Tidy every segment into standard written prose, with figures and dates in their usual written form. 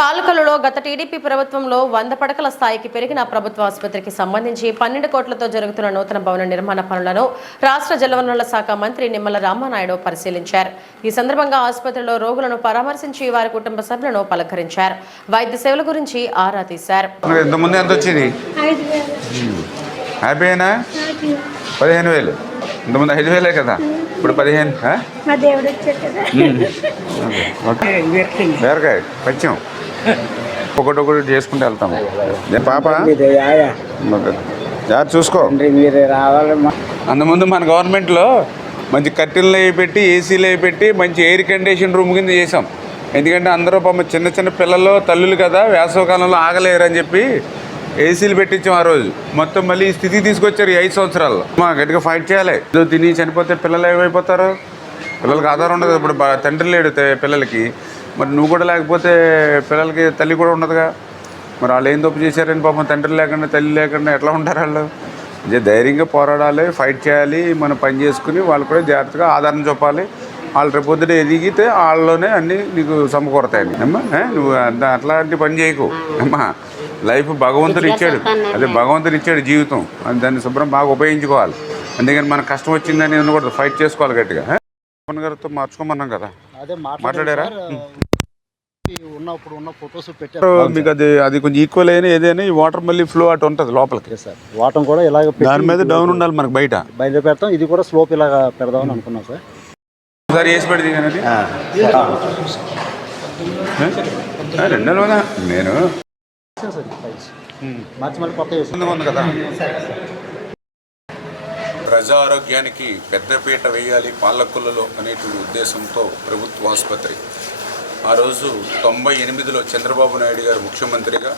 పాలకొల్లులో గత టీడీపీ ప్రభుత్వంలో 100 పడకల స్థాయికి పెరిగిన ప్రభుత్వ ఆసుపత్రికి సంబంధించి 12 కోట్లతో జరుగుతున్న నూతన భవన నిర్మాణ పనులను రాష్ట్ర జలవనరుల శాఖ మంత్రి నిమ్మల రామానాయుడు పరిశీలించారు. ఈ సందర్భంగా ఆసుపత్రిలో రోగులను పరామర్శించి వారి కుటుంబ సభ్యులను పలకరించారు. వైద్య సేవల గురించి ఆరా తీశారు. ఇంతకుముందు 5,000 కదా, ఇప్పుడు 15. బీరకాయ పచ్చం ఒకటి చేసుకుంటూ వెళ్తాము. పాప జాగ్రత్త చూసుకో. అంతకుముందు మన గవర్నమెంట్లో మంచి కట్టెలు అవి పెట్టి ఏసీలు అవి పెట్టి మంచి ఎయిర్ కండిషన్ రూమ్ కింద చేసాం. ఎందుకంటే అందరూ పాపం చిన్న చిన్న పిల్లలు తల్లులు కదా, వేసవకాలంలో ఆగలేరు అని చెప్పి ఏసీలు పెట్టించాం. ఆ రోజు మొత్తం మళ్ళీ ఈ స్థితికి తీసుకొచ్చారు. ఈ 5 సంవత్సరాల్లో మా గట్టిగా ఫైట్ చేయాలి. ఏదో తిని చనిపోతే పిల్లలు ఏమైపోతారు? పిల్లలకి ఆధారం ఉండదు. ఇప్పుడు తండ్రి లేడు పిల్లలకి, మరి నువ్వు కూడా లేకపోతే పిల్లలకి తల్లి కూడా ఉండదుగా. మరి వాళ్ళు ఏం తప్పు చేశారని పాపం తండ్రి లేకుండా తల్లి లేకుండా ఎట్లా ఉంటారు వాళ్ళు? ధైర్యంగా పోరాడాలి, ఫైట్ చేయాలి, మనం పని చేసుకుని వాళ్ళు కూడా జాగ్రత్తగా ఆధారం చూపాలి. వాళ్ళు రేపు పొద్దున ఎదిగితే వాళ్ళలోనే అన్నీ నీకు సమకూరతాయని అమ్మా. నువ్వు అట్లాంటి పని చేయకు అమ్మా. లైఫ్ భగవంతుడు ఇచ్చాడు, అదే భగవంతుడు ఇచ్చాడు జీవితం, దాన్ని శుభ్రం బాగా ఉపయోగించుకోవాలి. అందుకని మనకు కష్టం వచ్చిందని కూడా ఫైట్ చేసుకోవాలి గట్టిగా. గారితో మార్చుకోమన్నాం కదా, మాట్లాడారా? మీకు అది కొంచెం ఈక్వల్ అయినా ఏదైనా ఈ వాటర్ మళ్ళీ ఫ్లో అటు ఉంటుంది లోపలికి. వాటర్ కూడా ఇలాగ దాని మీద డౌన్ ఉండాలి మనకు. బయట పెడతాం, ఇది కూడా స్లోప్ ఇలాగ పెడదామని అనుకున్నాం సార్. ఒకసారి వేసి పెడితే కానీ 2 నెలలు నేను ఉంది కదా. ప్రజా ఆరోగ్యానికి పెద్దపీట వేయాలి పాలకొల్లులో అనేటువంటి ఉద్దేశంతో ప్రభుత్వ ఆసుపత్రి ఆ రోజు 98లో చంద్రబాబు నాయుడు గారు ముఖ్యమంత్రిగా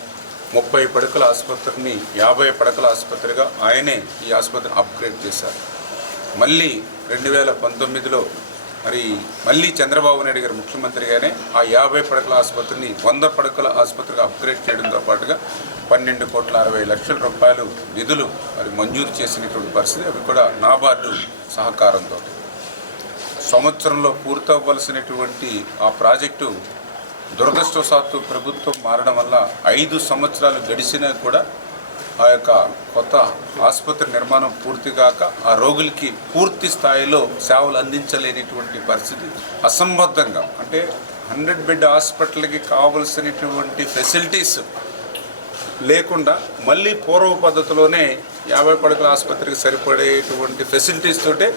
30 పడకల ఆసుపత్రిని 50 పడకల ఆసుపత్రిగా ఆయనే ఈ ఆసుపత్రిని అప్గ్రేడ్ చేశారు. మళ్ళీ 2019లో మళ్ళీ చంద్రబాబు నాయుడు గారు ముఖ్యమంత్రిగానే ఆ 50 పడకల ఆసుపత్రిని 100 పడకల ఆసుపత్రిగా అప్గ్రేడ్ చేయడంతో పాటుగా 12,60,00,000 రూపాయలు నిధులు మంజూరు చేసినటువంటి పరిస్థితి. అవి కూడా నాబార్డు సహకారంతో సంవత్సరంలో పూర్తవ్వాల్సినటువంటి ఆ ప్రాజెక్టు దురదృష్టవశాత్తు ప్రభుత్వం మారడం వల్ల 5 సంవత్సరాలు గడిచినా కూడా ఆ యొక్క కొత్త ఆసుపత్రి నిర్మాణం పూర్తి కాక ఆ రోగులకి పూర్తి స్థాయిలో సేవలు అందించలేనిటువంటి పరిస్థితి. అసంబద్ధంగా అంటే 100 బెడ్ హాస్పిటల్కి కావలసినటువంటి ఫెసిలిటీస్ లేకుండా మళ్ళీ పూర్వ పద్ధతిలోనే 50 పడకల ఆసుపత్రికి సరిపడేటువంటి ఫెసిలిటీస్ తోటే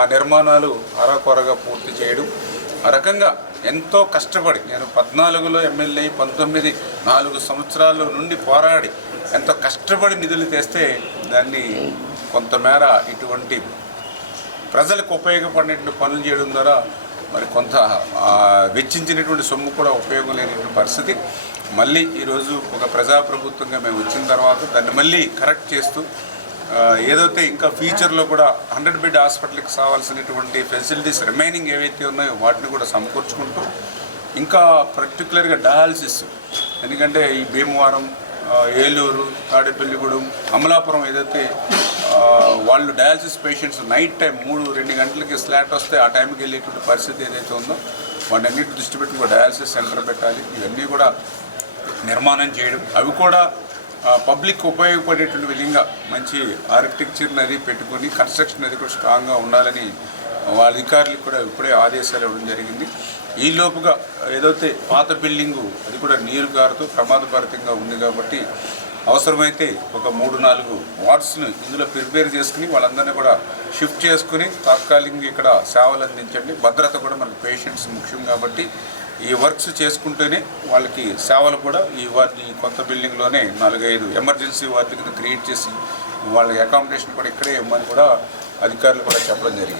ఆ నిర్మాణాలు అరాకొరగా పూర్తి చేయడం. ఆ రకంగా ఎంతో కష్టపడి నేను 14లో ఎమ్మెల్యే 19 4 సంవత్సరాల నుండి పోరాడి ఎంతో కష్టపడి నిధులు తెస్తే దాన్ని కొంతమేర ఇటువంటి ప్రజలకు ఉపయోగపడినటువంటి పనులు చేయడం ద్వారా మరి కొంత వెచ్చించినటువంటి సొమ్ము కూడా ఉపయోగం లేనటువంటి పరిస్థితి. మళ్ళీ ఈరోజు ఒక ప్రజాప్రభుత్వంగా మేము వచ్చిన తర్వాత దాన్ని మళ్ళీ కరెక్ట్ చేస్తూ ఏదైతే ఇంకా ఫ్యూచర్లో కూడా 100 బెడ్ హాస్పిటల్కి కావాల్సినటువంటి ఫెసిలిటీస్ రిమైనింగ్ ఏవైతే ఉన్నాయో వాటిని కూడా సమకూర్చుకుంటూ ఇంకా పర్టికులర్గా డయాలసిస్, ఎందుకంటే ఈ భీమవరం, ఏలూరు, తాడేపల్లిగూడెం, అమలాపురం ఏదైతే వాళ్ళు డయాలసిస్ పేషెంట్స్ నైట్ టైం 3-2 గంటలకి స్లాట్ వస్తే ఆ టైంకి వెళ్ళేటువంటి పరిస్థితి ఏదైతే ఉందో వాటి అన్నిటి దృష్టి పెట్టి కూడా డయాలసిస్ సెంటర్ పెట్టాలి. ఇవన్నీ కూడా నిర్మాణం చేయడం, అవి కూడా పబ్లిక్ ఉపయోగపడేటువంటి విధంగా మంచి ఆర్కిటెక్చర్ని అది పెట్టుకొని కన్స్ట్రక్షన్ అది కూడా స్ట్రాంగ్గా ఉండాలని వాళ్ళ అధికారులకు కూడా ఇప్పుడే ఆదేశాలు ఇవ్వడం జరిగింది. ఈ లోపుగా ఏదైతే పాత బిల్డింగు అది కూడా నీరు గారుతూ ప్రమాదభరితంగా ఉంది కాబట్టి అవసరమైతే ఒక 3-4 వార్డ్స్ను ఇందులో ప్రిపేర్ చేసుకుని వాళ్ళందరినీ కూడా షిఫ్ట్ చేసుకుని తాత్కాలికంగా ఇక్కడ సేవలు అందించండి. భద్రత కూడా మనకు పేషెంట్స్ ముఖ్యం కాబట్టి ఈ వర్క్స్ చేసుకుంటూనే వాళ్ళకి సేవలు కూడా ఈ కొత్త బిల్డింగ్లోనే 4-5 ఎమర్జెన్సీ వార్డు కింద క్రియేట్ చేసి వాళ్ళకి అకామిడేషన్ కూడా ఇక్కడే ఇవ్వమని కూడా అధికారులు కూడా చెప్పడం జరిగింది.